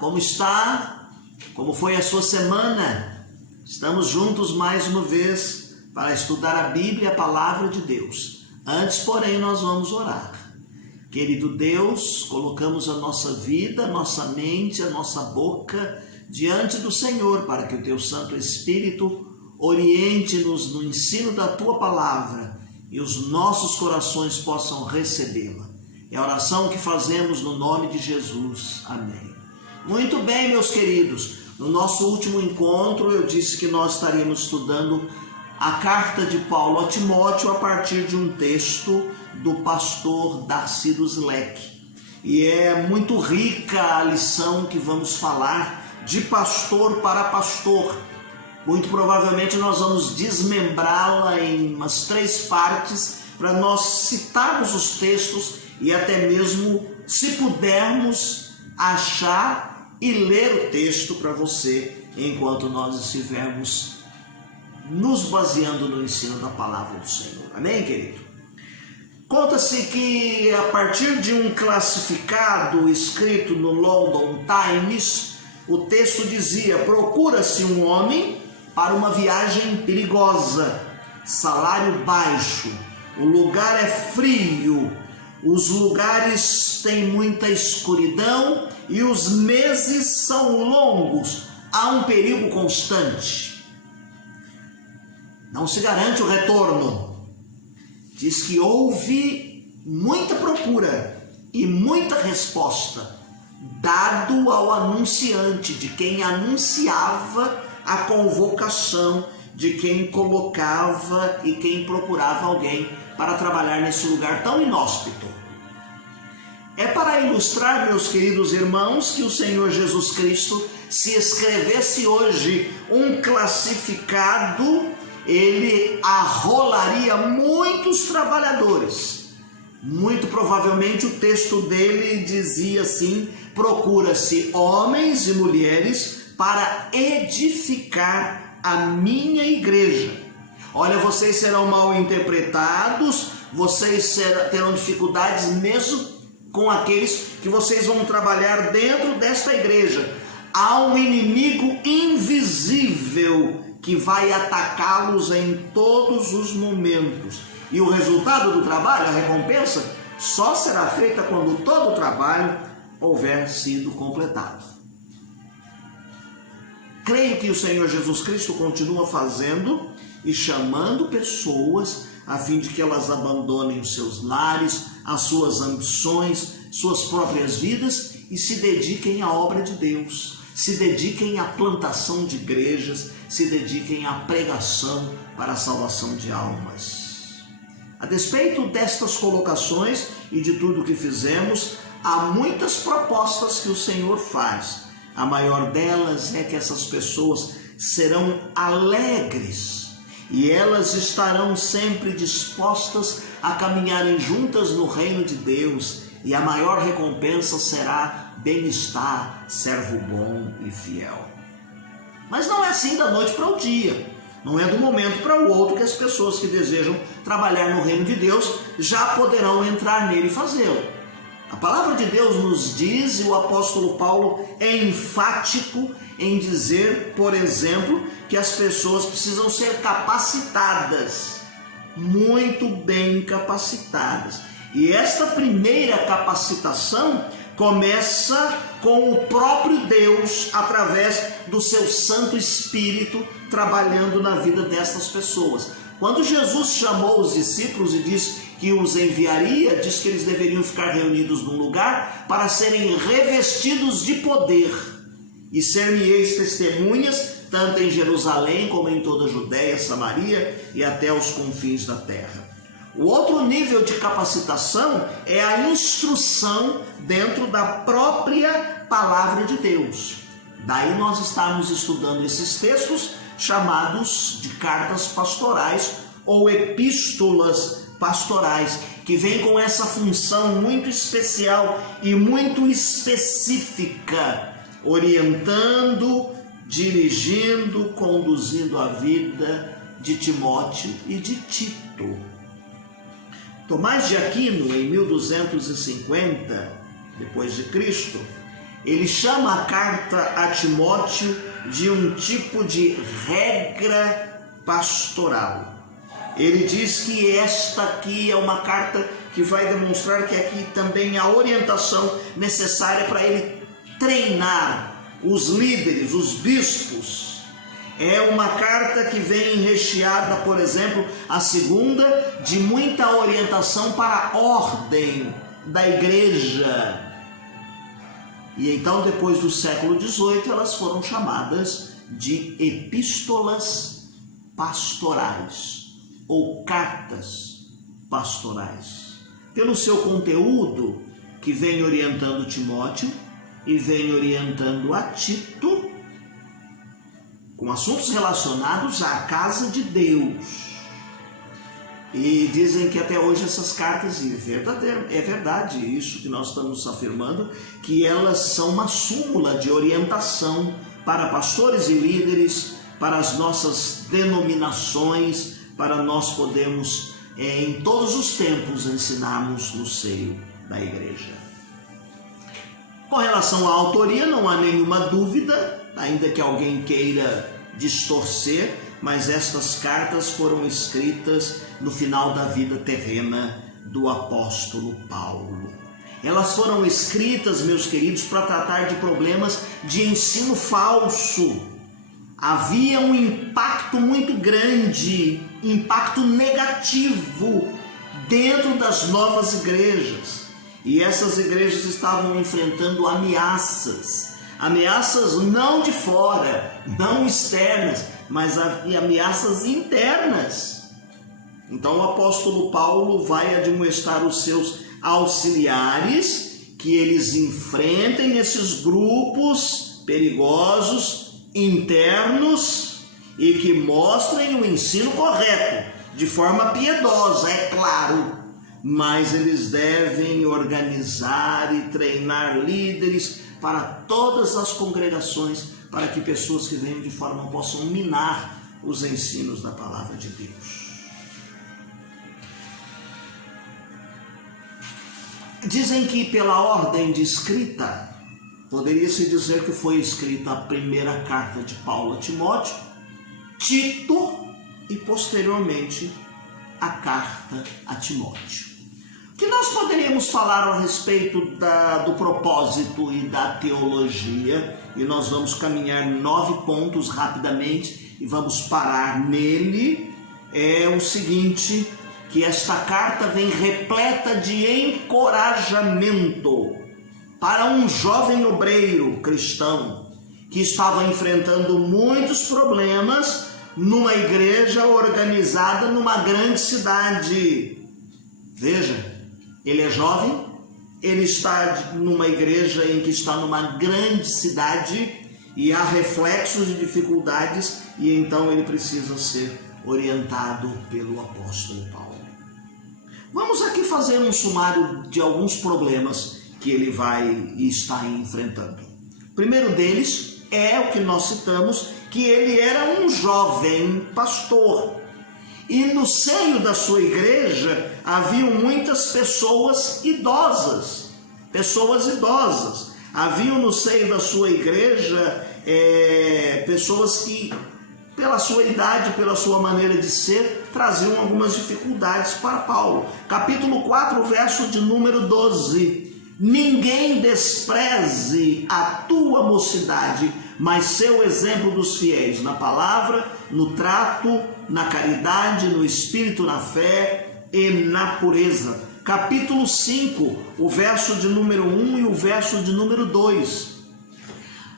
como está? Como foi a sua semana? Estamos juntos mais uma vez para estudar a Bíblia, a Palavra de Deus. Antes, porém, nós vamos orar. Querido Deus, colocamos a nossa vida, a nossa mente, a nossa boca diante do Senhor, para que o Teu Santo Espírito oriente-nos no ensino da Tua Palavra e os nossos corações possam recebê-la. É a oração que fazemos no nome de Jesus. Amém. Muito bem, meus queridos. No nosso último encontro, eu disse que nós estaríamos estudando a carta de Paulo a Timóteo a partir de um texto do pastor Darcy dos Leck. E é muito rica a lição que vamos falar de pastor para pastor. Muito provavelmente nós vamos desmembrá-la em umas 3 partes para nós citarmos os textos e até mesmo, se pudermos, achar e ler o texto para você enquanto nós estivermos nos baseando no ensino da palavra do Senhor. Amém, querido? Conta-se que a partir de um classificado escrito no London Times, o texto dizia: procura-se um homem para uma viagem perigosa, salário baixo, o lugar é frio, os lugares têm muita escuridão e os meses são longos, há um perigo constante. Não se garante o retorno. Diz que houve muita procura e muita resposta, dado ao anunciante, de quem anunciava a convocação, de quem colocava e quem procurava alguém para trabalhar nesse lugar tão inóspito. É para ilustrar, meus queridos irmãos, que o Senhor Jesus Cristo, se escrevesse hoje um classificado, ele arrolaria muitos trabalhadores. Muito provavelmente o texto dele dizia assim: procura-se homens e mulheres para edificar a minha igreja. Olha, vocês serão mal interpretados, vocês terão dificuldades mesmo com aqueles que vocês vão trabalhar dentro desta igreja. Há um inimigo invisível que vai atacá-los em todos os momentos. E o resultado do trabalho, a recompensa, só será feita quando todo o trabalho houver sido completado. Creio que o Senhor Jesus Cristo continua fazendo e chamando pessoas a fim de que elas abandonem os seus lares, as suas ambições, suas próprias vidas e se dediquem à obra de Deus, se dediquem à plantação de igrejas, se dediquem à pregação para a salvação de almas. A despeito destas colocações e de tudo que fizemos, há muitas propostas que o Senhor faz. A maior delas é que essas pessoas serão alegres e elas estarão sempre dispostas a caminharem juntas no reino de Deus, e a maior recompensa será bem-estar, servo bom e fiel. Mas não é assim da noite para o dia, não é do momento para o outro que as pessoas que desejam trabalhar no reino de Deus já poderão entrar nele e fazê-lo. A palavra de Deus nos diz, e o apóstolo Paulo é enfático em dizer, por exemplo, que as pessoas precisam ser capacitadas, muito bem capacitadas. E esta primeira capacitação começa com o próprio Deus, através do seu Santo Espírito, trabalhando na vida dessas pessoas. Quando Jesus chamou os discípulos e disse que os enviaria, diz que eles deveriam ficar reunidos num lugar para serem revestidos de poder e ser-me-eis testemunhas, tanto em Jerusalém como em toda a Judéia, Samaria e até os confins da terra. O outro nível de capacitação é a instrução dentro da própria palavra de Deus. Daí nós estamos estudando esses textos chamados de cartas pastorais ou epístolas pastorais, que vêm com essa função muito especial e muito específica, orientando, dirigindo, conduzindo a vida de Timóteo e de Tito. Tomás de Aquino, em 1250 depois de Cristo, ele chama a carta a Timóteo de um tipo de regra pastoral. Ele diz que esta aqui é uma carta que vai demonstrar que aqui também há orientação necessária para ele treinar os líderes, os bispos. É uma carta que vem recheada, por exemplo, a segunda, de muita orientação para a ordem da igreja. E então, depois do século XVIII, elas foram chamadas de epístolas pastorais ou cartas pastorais, pelo seu conteúdo que vem orientando Timóteo e vem orientando a Tito com assuntos relacionados à casa de Deus. E dizem que até hoje essas cartas, e é verdade isso que nós estamos afirmando, que elas são uma súmula de orientação para pastores e líderes, para as nossas denominações, para nós podermos em todos os tempos ensinarmos no seio da igreja. Com relação à autoria, não há nenhuma dúvida, ainda que alguém queira distorcer, mas estas cartas foram escritas no final da vida terrena do apóstolo Paulo. Elas foram escritas, meus queridos, para tratar de problemas de ensino falso. Havia um impacto muito grande, impacto negativo dentro das novas igrejas. E essas igrejas estavam enfrentando ameaças não de fora, não externas, mas ameaças internas. Então o apóstolo Paulo vai admoestar os seus auxiliares que eles enfrentem esses grupos perigosos internos e que mostrem o ensino correto, de forma piedosa, é claro, mas eles devem organizar e treinar líderes para todas as congregações, para que pessoas que venham de fora não possam minar os ensinos da palavra de Deus. Dizem que pela ordem de escrita, poderia-se dizer que foi escrita a primeira carta de Paulo a Timóteo, Tito e posteriormente a carta a Timóteo. O que nós poderíamos falar a respeito do propósito e da teologia? E nós vamos caminhar 9 pontos rapidamente e vamos parar nele. É o seguinte, que esta carta vem repleta de encorajamento para um jovem obreiro cristão que estava enfrentando muitos problemas numa igreja organizada numa grande cidade. Veja, ele é jovem, ele está numa igreja em que está numa grande cidade e há reflexos de dificuldades, e então ele precisa ser orientado pelo apóstolo Paulo. Vamos aqui fazer um sumário de alguns problemas que ele vai estar enfrentando. O primeiro deles é o que nós citamos, que ele era um jovem pastor. E no seio da sua igreja haviam muitas pessoas idosas. Haviam no seio da sua igreja pessoas que, pela sua idade, pela sua maneira de ser, traziam algumas dificuldades para Paulo. Capítulo 4, verso de número 12. Ninguém despreze a tua mocidade, mas seu exemplo dos fiéis na palavra, no trato, na caridade, no espírito, na fé e na pureza. Capítulo 5, o verso de número 1 e o verso de número 2.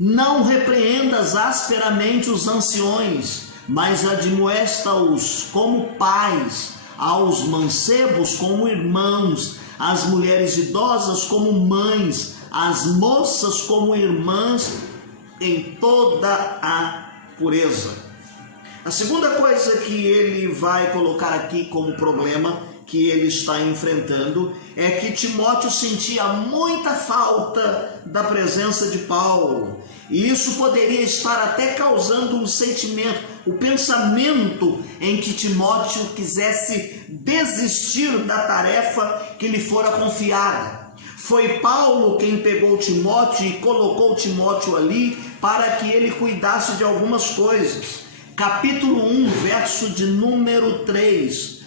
Não repreendas asperamente os anciões, mas admoesta-os como pais, aos mancebos como irmãos, às mulheres idosas como mães, às moças como irmãs, em toda a pureza. A segunda coisa que ele vai colocar aqui como problema que ele está enfrentando é que Timóteo sentia muita falta da presença de Paulo, e isso poderia estar até causando um sentimento, o pensamento em que Timóteo quisesse desistir da tarefa que lhe fora confiada. Foi Paulo quem pegou Timóteo e colocou Timóteo ali para que ele cuidasse de algumas coisas. Capítulo 1, verso de número 3.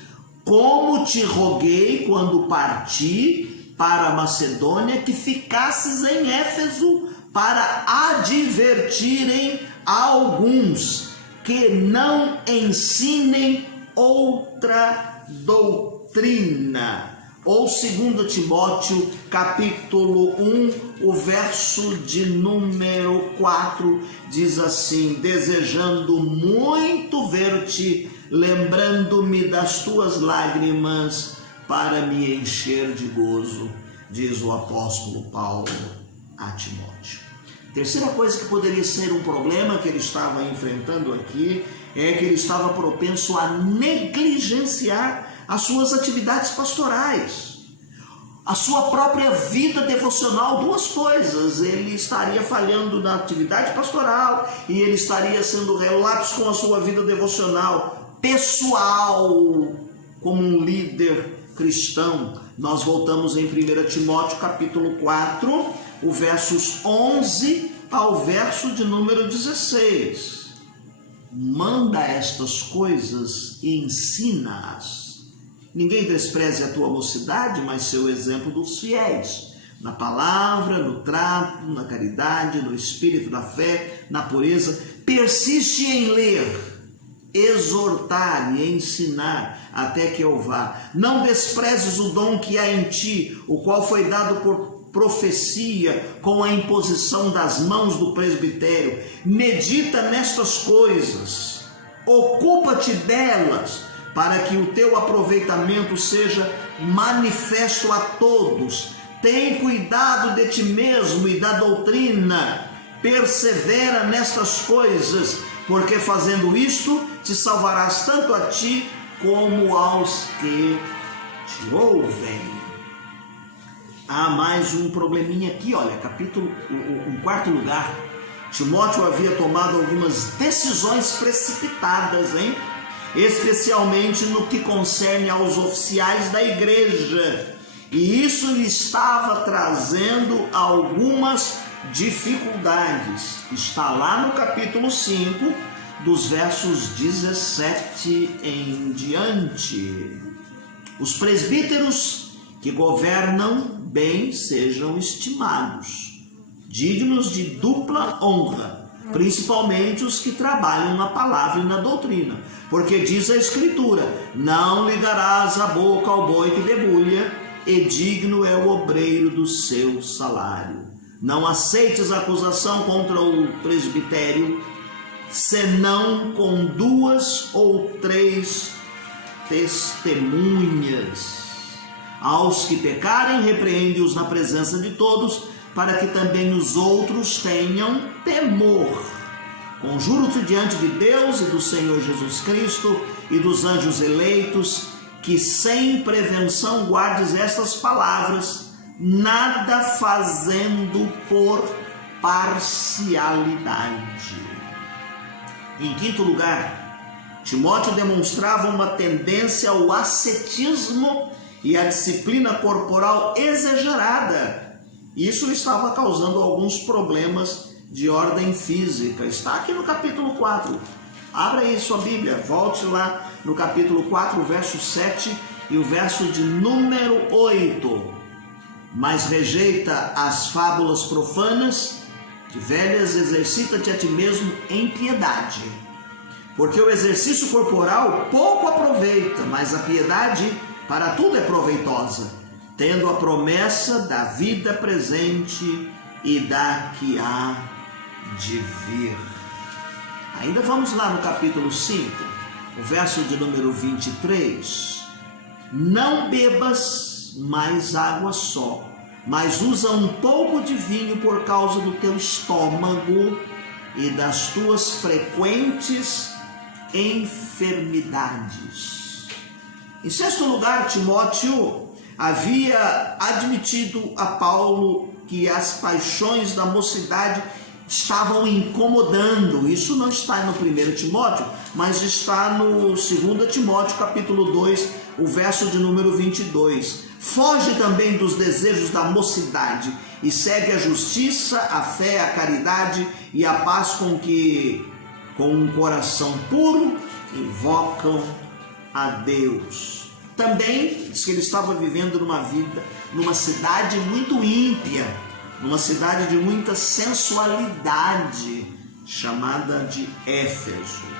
Como te roguei quando parti para a Macedônia que ficasses em Éfeso para advertirem alguns que não ensinem outra doutrina. Ou 2 Timóteo, capítulo 1, o verso de número 4, diz assim: desejando muito ver-te, lembrando-me das tuas lágrimas, para me encher de gozo, diz o apóstolo Paulo a Timóteo. Terceira coisa que poderia ser um problema que ele estava enfrentando aqui, é que ele estava propenso a negligenciar as suas atividades pastorais, a sua própria vida devocional. Duas coisas: ele estaria falhando na atividade pastoral e ele estaria sendo relapso com a sua vida devocional pessoal como um líder cristão. Nós voltamos em 1 Timóteo capítulo 4, o versos 11 ao verso de número 16. Manda estas coisas e ensina-as. Ninguém despreze a tua mocidade, mas seu exemplo dos fiéis, na palavra, no trato, na caridade, no espírito da fé, na pureza. Persiste em ler, exortar e ensinar até que eu vá. Não desprezes o dom que há em ti, o qual foi dado por profecia com a imposição das mãos do presbitério. Medita nestas coisas, ocupa-te delas, para que o teu aproveitamento seja manifesto a todos. Tem cuidado de ti mesmo e da doutrina, persevera nestas coisas, porque fazendo isto te salvarás tanto a ti como aos que te ouvem. Há mais um probleminha aqui, olha, em quarto lugar, Timóteo havia tomado algumas decisões precipitadas, especialmente no que concerne aos oficiais da igreja, e isso lhe estava trazendo algumas dificuldades. Está lá no capítulo 5, dos versos 17 em diante. Os presbíteros que governam bem sejam estimados, dignos de dupla honra, principalmente os que trabalham na palavra e na doutrina, porque diz a Escritura: não ligarás a boca ao boi que debulha, e digno é o obreiro do seu salário. Não aceites acusação contra o presbitério, senão com 2 ou 3 testemunhas. Aos que pecarem, repreende-os na presença de todos, para que também os outros tenham temor. Conjuro-te diante de Deus e do Senhor Jesus Cristo e dos anjos eleitos, que sem prevenção guardes estas palavras, nada fazendo por parcialidade. Em quinto lugar, Timóteo demonstrava uma tendência ao ascetismo e a disciplina corporal exagerada. Isso estava causando alguns problemas de ordem física. Está aqui no capítulo 4. Abra aí sua Bíblia, volte lá no capítulo 4, verso 7 e o verso de número 8. Mas rejeita as fábulas profanas, que velhas, exercita-te a ti mesmo em piedade. Porque o exercício corporal pouco aproveita, mas a piedade para tudo é proveitosa, tendo a promessa da vida presente e da que há de vir. Ainda vamos lá no capítulo 5, o verso de número 23. Não bebas mais água só, mas usa um pouco de vinho por causa do teu estômago e das tuas frequentes enfermidades. Em sexto lugar, Timóteo havia admitido a Paulo que as paixões da mocidade estavam incomodando. Isso não está no 1 Timóteo, mas está no 2 Timóteo, capítulo 2, o verso de número 22. Foge também dos desejos da mocidade e segue a justiça, a fé, a caridade e a paz com um coração puro, invocam a Deus. Também diz que ele estava vivendo numa cidade muito ímpia, numa cidade de muita sensualidade, chamada de Éfeso.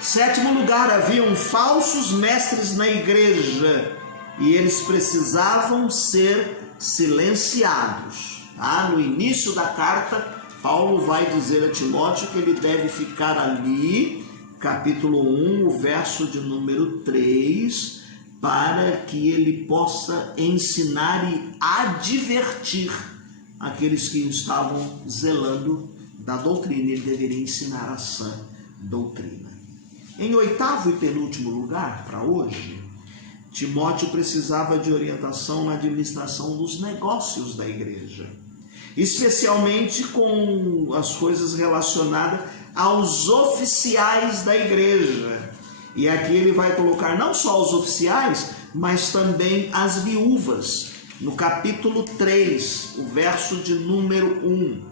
7º lugar, haviam falsos mestres na igreja e eles precisavam ser silenciados. No início da carta, Paulo vai dizer a Timóteo que ele deve ficar ali, capítulo 1, o verso de número 3, para que ele possa ensinar e advertir aqueles que estavam zelando da doutrina. Ele deveria ensinar a sã doutrina. Em 8º e penúltimo lugar, para hoje, Timóteo precisava de orientação na administração dos negócios da igreja, especialmente com as coisas relacionadas aos oficiais da igreja. E aqui ele vai colocar não só os oficiais, mas também as viúvas. No capítulo 3, o verso de número 1.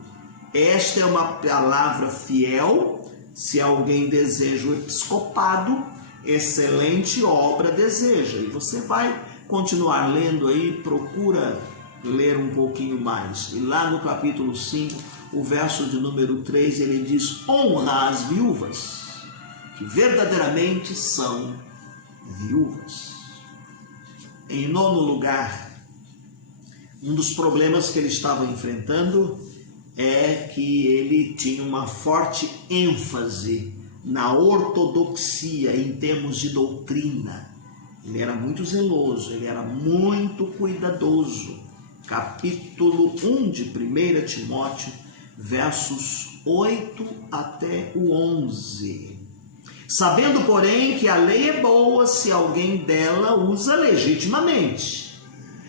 Esta é uma palavra fiel. Se alguém deseja o episcopado, excelente obra deseja. E você vai continuar lendo aí, procura ler um pouquinho mais. E lá no capítulo 5, o verso de número 3, ele diz: honra as viúvas, que verdadeiramente são viúvas. Em 9º lugar, um dos problemas que ele estava enfrentando é que ele tinha uma forte ênfase na ortodoxia em termos de doutrina. Ele era muito zeloso, ele era muito cuidadoso. Capítulo 1 de 1 Timóteo, versos 8 até o 11. Sabendo, porém, que a lei é boa se alguém dela usa legitimamente.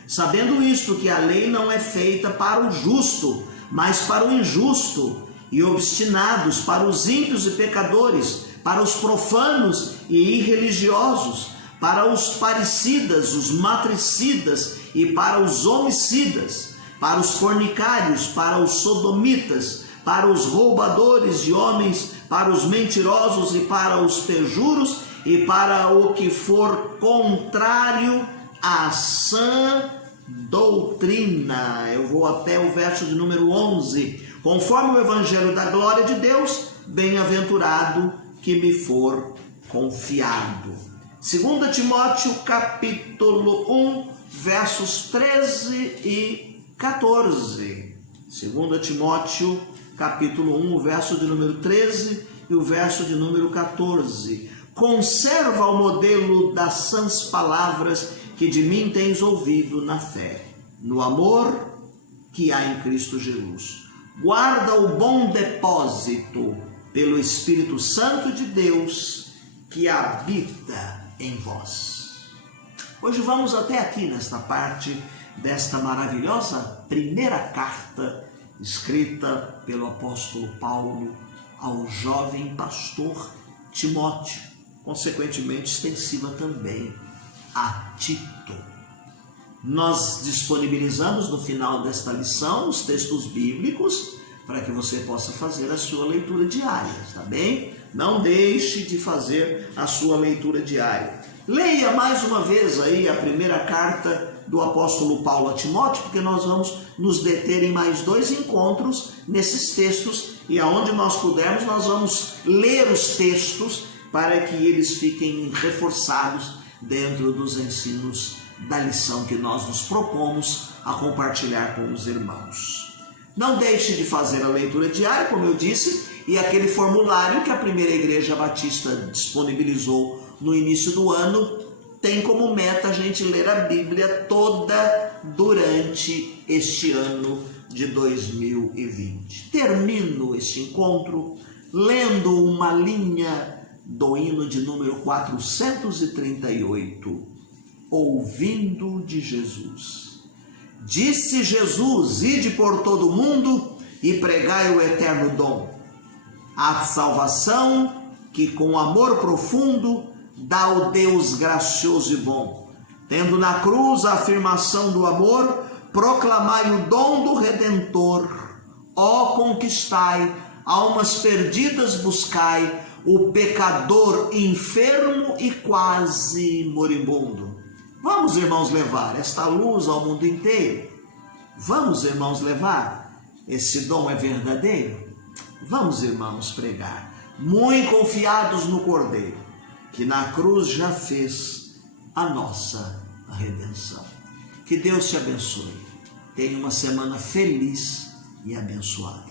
Sabendo isto, que a lei não é feita para o justo, mas para o injusto, e obstinados, para os ímpios e pecadores, para os profanos e irreligiosos, para os parricidas, os matricidas e para os homicidas, para os fornicários, para os sodomitas, para os roubadores de homens, para os mentirosos e para os perjuros, e para o que for contrário à sã doutrina. Eu vou até o verso de número 11. Conforme o evangelho da glória de Deus, bem-aventurado que me for confiado. 2 Timóteo, capítulo 1, versos 13 e 14. 2 Timóteo, capítulo 1, o verso de número 13 e o verso de número 14. Conserva o modelo das sãs palavras que de mim tens ouvido na fé, no amor que há em Cristo Jesus. Guarda o bom depósito pelo Espírito Santo de Deus que habita em vós. Hoje vamos até aqui nesta parte desta maravilhosa primeira carta escrita pelo apóstolo Paulo ao jovem pastor Timóteo, consequentemente extensiva também a Tito. Nós disponibilizamos no final desta lição os textos bíblicos para que você possa fazer a sua leitura diária, tá bem? Não deixe de fazer a sua leitura diária. Leia mais uma vez aí a primeira carta do apóstolo Paulo a Timóteo, porque nós vamos nos deter em mais 2 encontros nesses textos, e aonde nós pudermos nós vamos ler os textos para que eles fiquem reforçados dentro dos ensinos da lição que nós nos propomos a compartilhar com os irmãos. Não deixe de fazer a leitura diária, como eu disse, e aquele formulário que a Primeira Igreja Batista disponibilizou no início do ano tem como meta a gente ler a Bíblia toda durante este ano de 2020. Termino este encontro lendo uma linha do hino de número 438, ouvindo de Jesus. Disse Jesus: ide por todo o mundo e pregai o eterno dom, a salvação que com amor profundo dá o Deus gracioso e bom. Tendo na cruz a afirmação do amor, proclamai o dom do Redentor. Ó, conquistai, almas perdidas buscai, o pecador enfermo e quase moribundo. Vamos, irmãos, levar esta luz ao mundo inteiro. Vamos, irmãos, levar. Esse dom é verdadeiro. Vamos, irmãos, pregar, muito confiados no Cordeiro, que na cruz já fez a nossa redenção. Que Deus te abençoe. Tenha uma semana feliz e abençoada.